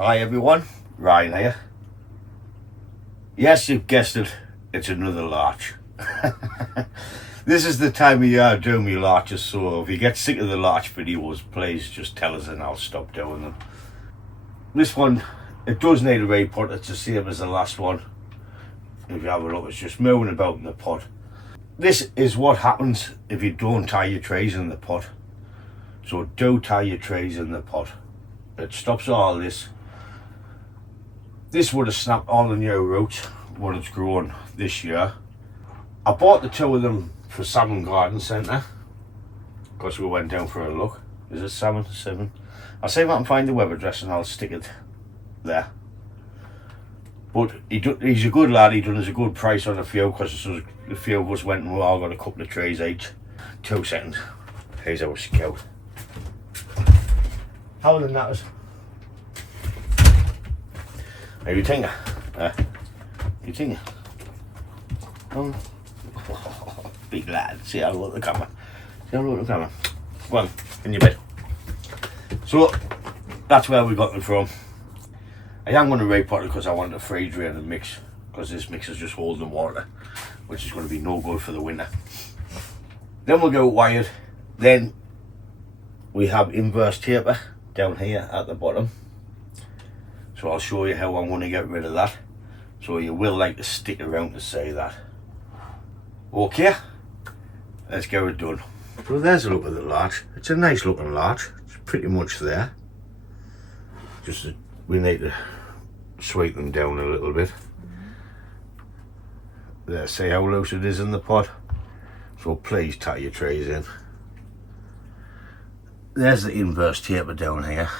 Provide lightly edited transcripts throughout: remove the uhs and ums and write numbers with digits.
Hi everyone, Ryan here. Yes, you've guessed it, it's another larch. This is the time of year I do me larches, so if you get sick of the larch videos, please just tell us and I'll stop doing them. This one, it does need a repot. It's the same as the last one. If you have a look, it's just moving about in the pot. This is what happens if you don't tie your trays in the pot. So do tie your trays in the pot. It stops all this. This would have snapped all the new roots, what it's grown this year. I bought the two of them for Salmon Garden Centre because we went down for a look. Is it Salmon? 7? I'll see if I can find the web address and I'll stick it there. But he's a good lad. He done us a good price on a few because a few of us went and we all got a couple of trays each. 2 seconds. Here's our scout. How are the natters? How you think? You think? Big lad. See how I look at the camera. See how I look at the camera. Go on, in your bed. So that's where we got them from. I am going to repot it because I want a free drain and mix, because this mix is just holding water, which is going to be no good for the winter. Then we'll go wired. Then we have inverse taper down here at the bottom. So I'll show you how I'm going to get rid of that. So you will like to stick around to see that. Okay, let's get it done. So there's a look at the larch. It's a nice looking larch. It's pretty much there. Just we need to sweep them down a little bit. There, see how loose it is in the pot? So please tie your trays in. There's the inverse taper down here.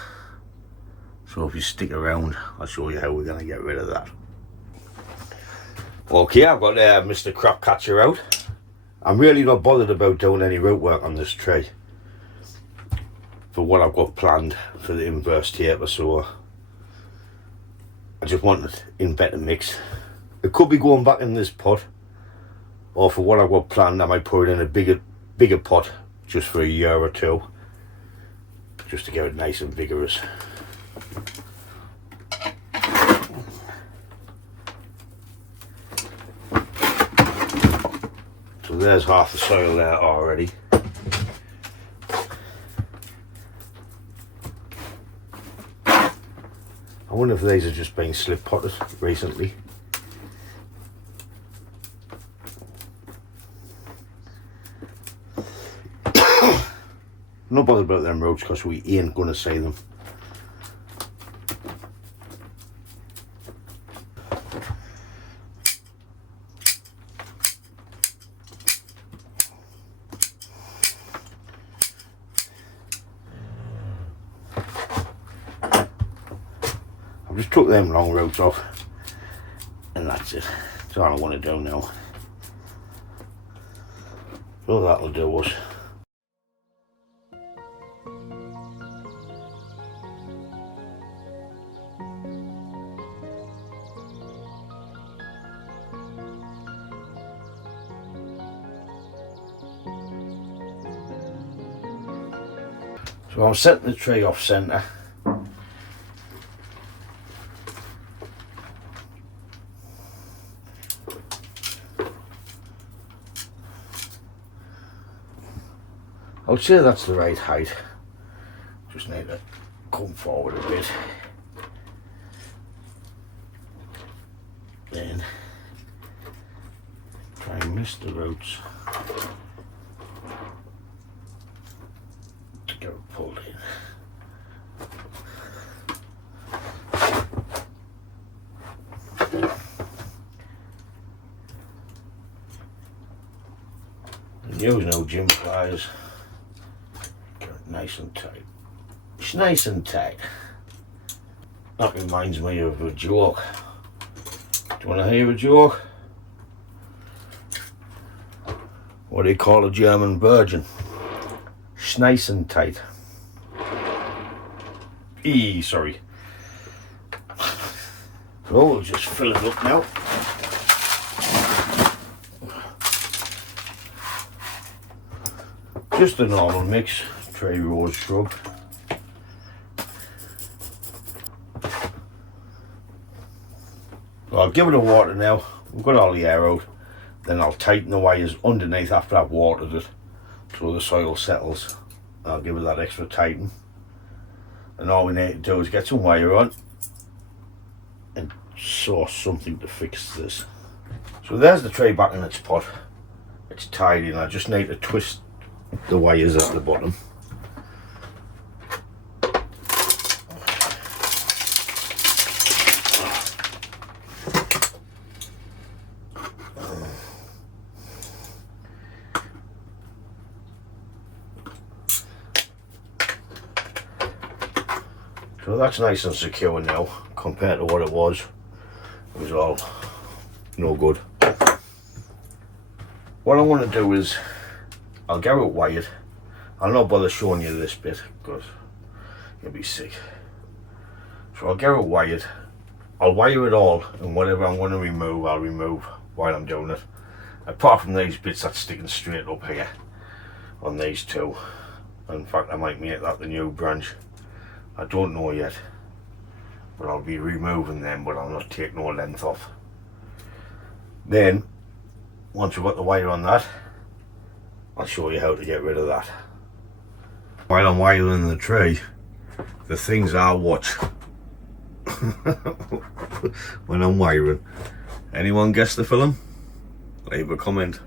So if you stick around, I'll show you how we're going to get rid of that. Okay, I've got Mr. Crop Catcher out. I'm really not bothered about doing any root work on this tray for what I've got planned for the inverse taper, so I just want it in better mix. It could be going back in this pot, or for what I've got planned I might put it in a bigger pot just for a year or two, just to get it nice and vigorous. So there's half the soil there already. I wonder if these have just been slip potted recently. Not bothered about them roots because we ain't gonna see them. I've just took them long roots off and that's it. That's all I want to do now. So that'll do us. So I'm setting the tray off centre. I would say that's the right height. Just need to come forward a bit. Then try and miss the roots. Get it pulled in. And use no gym pliers. Get it nice and tight. It's nice and tight. That reminds me of a joke. Do you want to hear a joke? What do you call a German virgin? Nice and tight. Sorry. So we'll just fill it up now. Just a normal mix, tray rose shrub. So I'll give it a water now. We've got all the air out. Then I'll tighten the wires underneath after I've watered it so the soil settles. I'll give it that extra tighten. And all we need to do is get some wire on and saw something to fix this. So there's the tray back in its pot. It's tied in. I just need to twist the wires at the bottom. So that's nice and secure now compared to what it was. It was all no good. What I want to do is I'll get it wired. I'll not bother showing you this bit because you'll be sick. So I'll get it wired. I'll wire it all, and whatever I'm going to remove, I'll remove while I'm doing it. Apart from these bits that's sticking straight up here on these two. In fact, I might make that the new branch. I don't know yet, but I'll be removing them, but I'll not take no length off. Then, once we've got the wire on that, I'll show you how to get rid of that. While I'm wiring the tray, the things I watch when I'm wiring. Anyone guess the film? Leave a comment.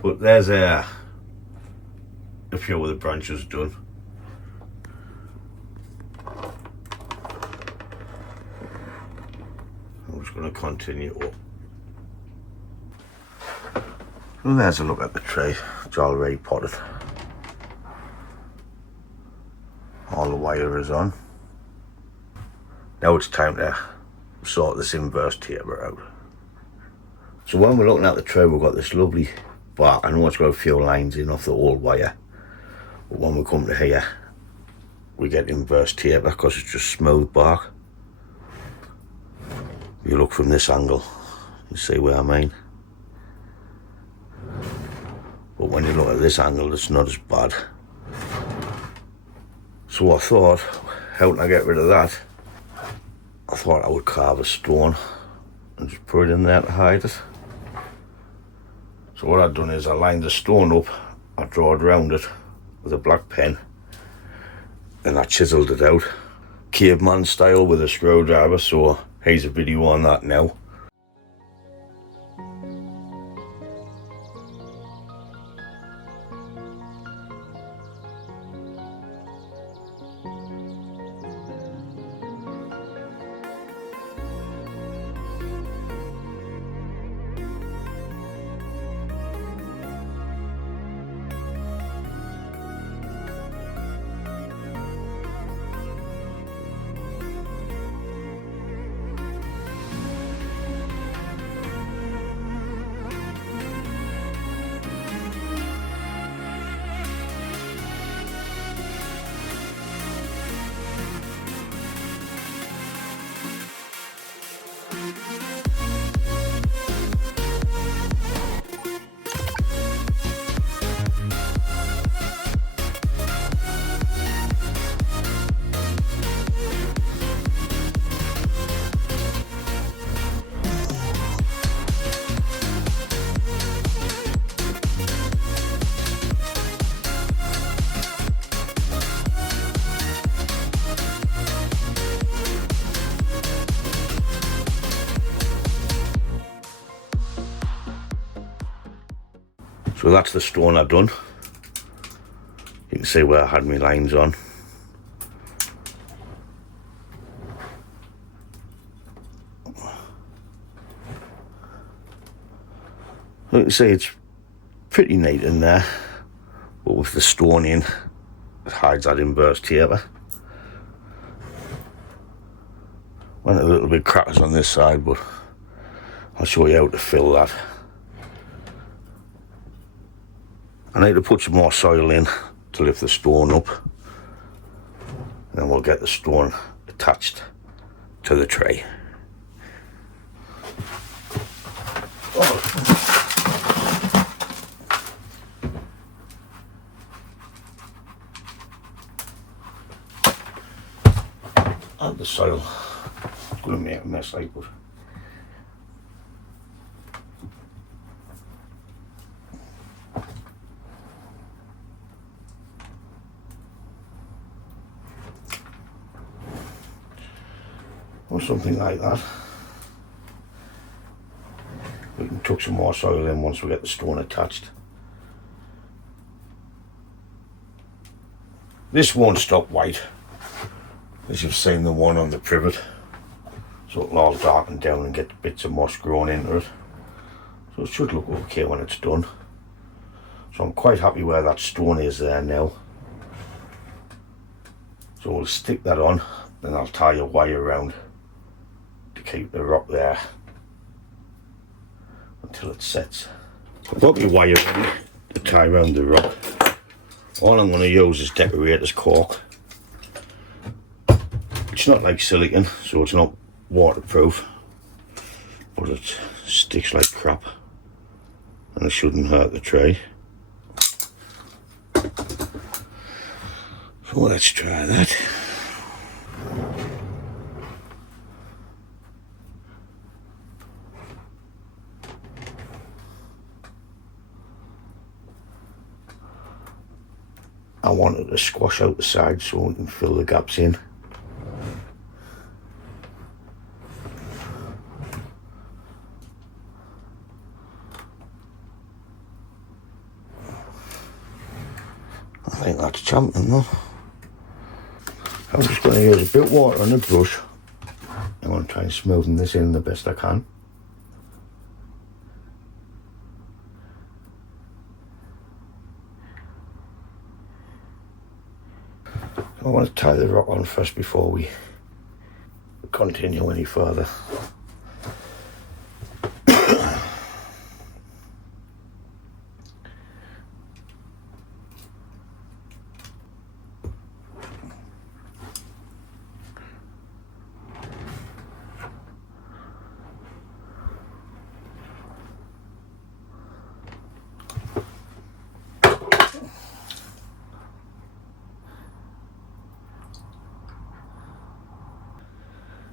But there's a few of the branches done. I'm just going to continue up. And there's a look at the tray. It's already potted. All the wire is on. Now it's time to sort this inverse taper out. So when we're looking at the tray, we've got this lovely bark. I know it's got a few lines in off the old wire, but when we come to here, we get inverse taper because it's just smooth bark. If you look from this angle, you see what I mean. But when you look at this angle, it's not as bad. So I thought, how can I get rid of that? I thought I would carve a stone and just put it in there to hide it. So what I've done is I lined the stone up, I drawed around it with a black pen, and I chiselled it out, caveman style with a screwdriver, so here's a video on that now. So that's the stone I've done. You can see where I had my lines on. You can see it's pretty neat in there, but with the stone in, it hides that inverse taper. Went a little bit crackers on this side, but I'll show you how to fill that. I need to put some more soil in to lift the stone up, and then we'll get the stone attached to the tray. Add the soil. gonna make a mess like, but or something like that. We can tuck some more soil in once we get the stone attached. This won't stop white, as you've seen the one on the privet, so it'll all darken down and get bits of moss growing into it. So it should look okay when it's done. So I'm quite happy where that stone is there now. So we'll stick that on, then I'll tie a wire around to keep the rock there until it sets. I've got my wire ready to tie around the rock. All I'm going to use is decorator's cork. It's not like silicone, so it's not waterproof, but it sticks like crap and it shouldn't hurt the tray. So let's try that. I wanted to squash out the sides so we can fill the gaps in. I think that's champion though. I'm just going to use a bit of water on the brush. I'm going to try and smoothen this in the best I can. I want to tie the rock on first before we continue any further.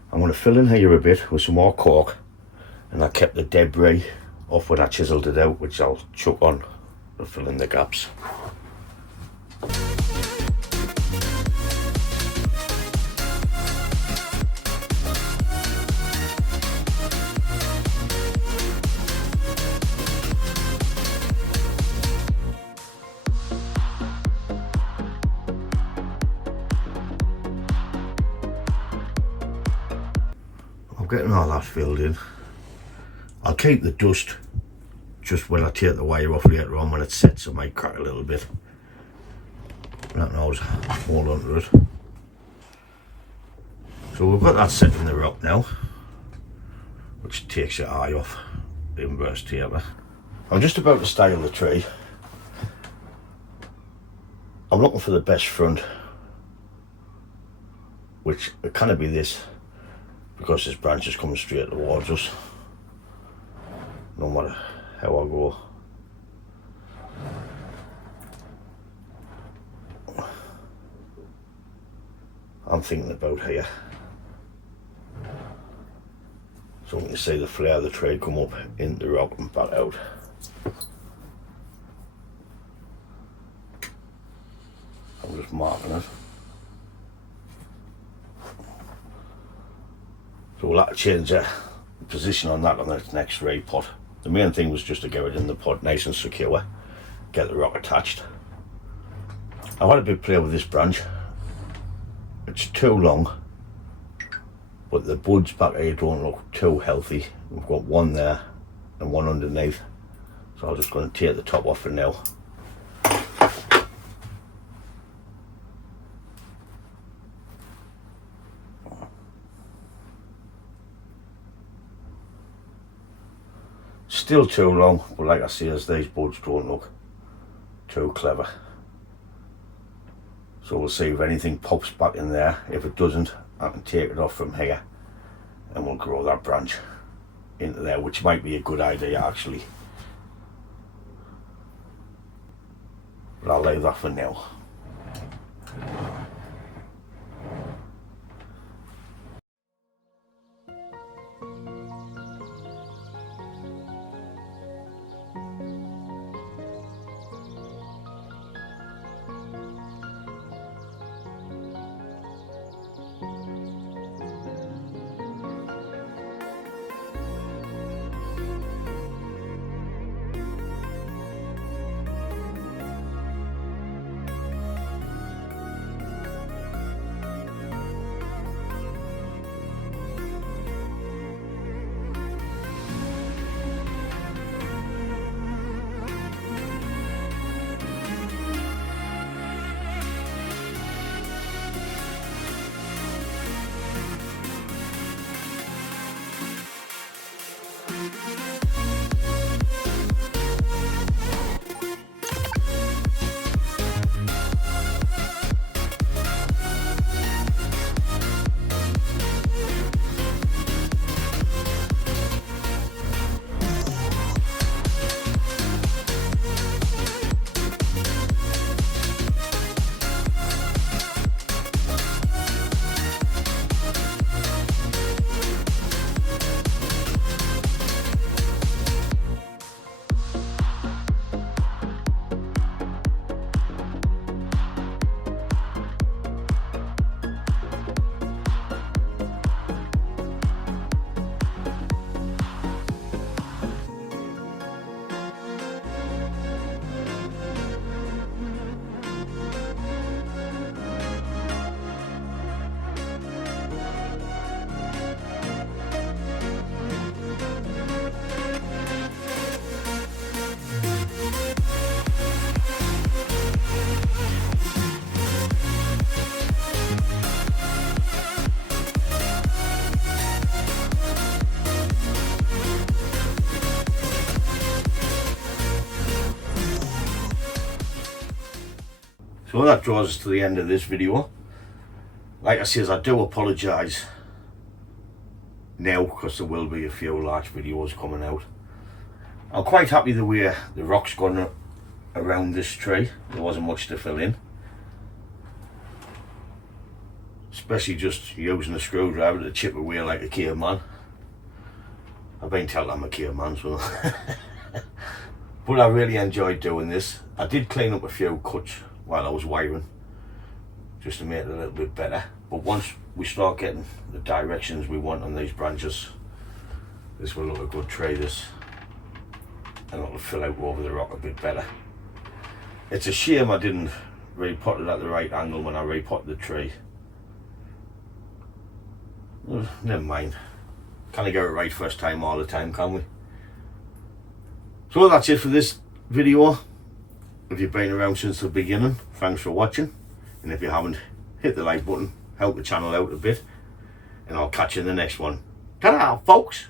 I'm going to fill in here a bit with some more cork, and I kept the debris off when I chiselled it out, which I'll chuck on to fill in the gaps. I'm getting all that filled in. I'll keep the dust just when I take the wire off later on when it sets. It might crack a little bit. That knows, hold on to it. So we've got that set in the rock now, which takes your eye off the inverse taper. I'm just about to style the tree. I'm looking for the best front, which it can't be this, because this branch is coming straight towards us, no matter how I go. I'm thinking about here, so we can see the flare of the tree come up into the rock and back out. I'm just marking it. So we'll have to change the position on that on the next repot. The main thing was just to get it in the pot nice and secure, get the rock attached. I've had a bit play with this branch. It's too long, but the buds back here don't look too healthy. We've got one there and one underneath, so I'm just going to take the top off for now. Still too long, but like I say, as these buds don't look too clever. So we'll see if anything pops back in there. If it doesn't, I can take it off from here and we'll grow that branch into there, which might be a good idea actually. But I'll leave that for now. So that draws us to the end of this video. Like I says, I do apologise now because there will be a few large videos coming out. I'm quite happy the way the rock's gone around this tree. There wasn't much to fill in, especially just using a screwdriver to chip away like a caveman. I've been told I'm a caveman, so but I really enjoyed doing this. I did clean up a few cuts while I was wiring just to make it a little bit better, but once we start getting the directions we want on these branches, this will look a good tree, this, and it'll fill out over the rock a bit better. It's a shame I didn't repot it at the right angle when I repotted the tree. Well, never mind, can't get it right first time all the time, can we? So that's it for this video. If you've been around since the beginning, thanks for watching, and if you haven't, hit the like button, help the channel out a bit, and I'll catch you in the next one. Ta-da, folks!